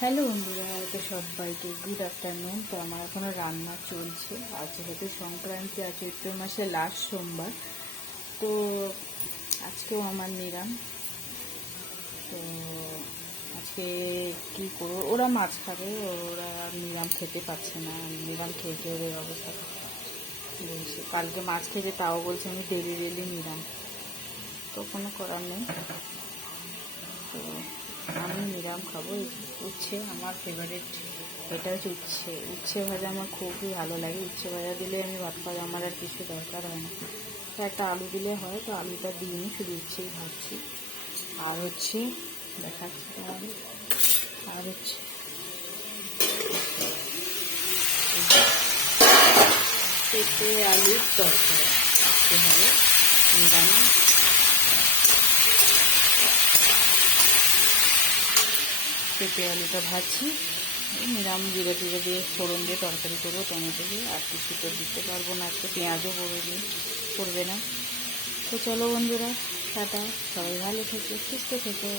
Hello বন্ধুরা, তো সবাইকে গুড আফটারনুন। তো আমার এখনো রান্না চলছে। আজ যেহেতু সংক্রান্তি, আর চৈত্র মাসে লাস্ট সোমবার, তো আজকেও আমার নিরাম। তো আজকে কি করবো, ওরা মাছ খাবে, ওরা নিরাম খেতে পারছে না। নিরাম খেয়ে খেয়ে ওদের অবস্থা বলছে, কালকে মাছ খেতে তাও বলছে আমি ডেলি ডেলি নিরাম। তো কোনো করার নেই। তো আমি নিরাম খাবো। উচ্ছে আমার ফেভারিট, এটা হচ্ছে উচ্ছে। উচ্ছে ভাজা আমার খুবই ভালো লাগে। উচ্ছে ভাজা দিলে আমি ভাত খাই, আমার আর কিছু দরকার হয় না। তো একটা আলু দিলে হয়, তো আলুটা দিইনি, শুধু উচ্ছেই ভাজছি। আর হচ্ছে দেখাচ্ছি তাহলে, আর হচ্ছে পেঁপে আলুর তরকারি আজকে হবে নিরামিষ। পেঁপে আলুটা ভাজছি, নিরাম জিরে টিরে দিয়ে ফোড়ন দিয়ে তরকারি করবো, টমেটো দিয়ে। আর কিছু তো দিতে পারবো না, আজকে পেঁয়াজও পড়বে না। তো চলো বন্ধুরা, টাটা, সবাই ভালো থেকো, সুস্থ থেকো।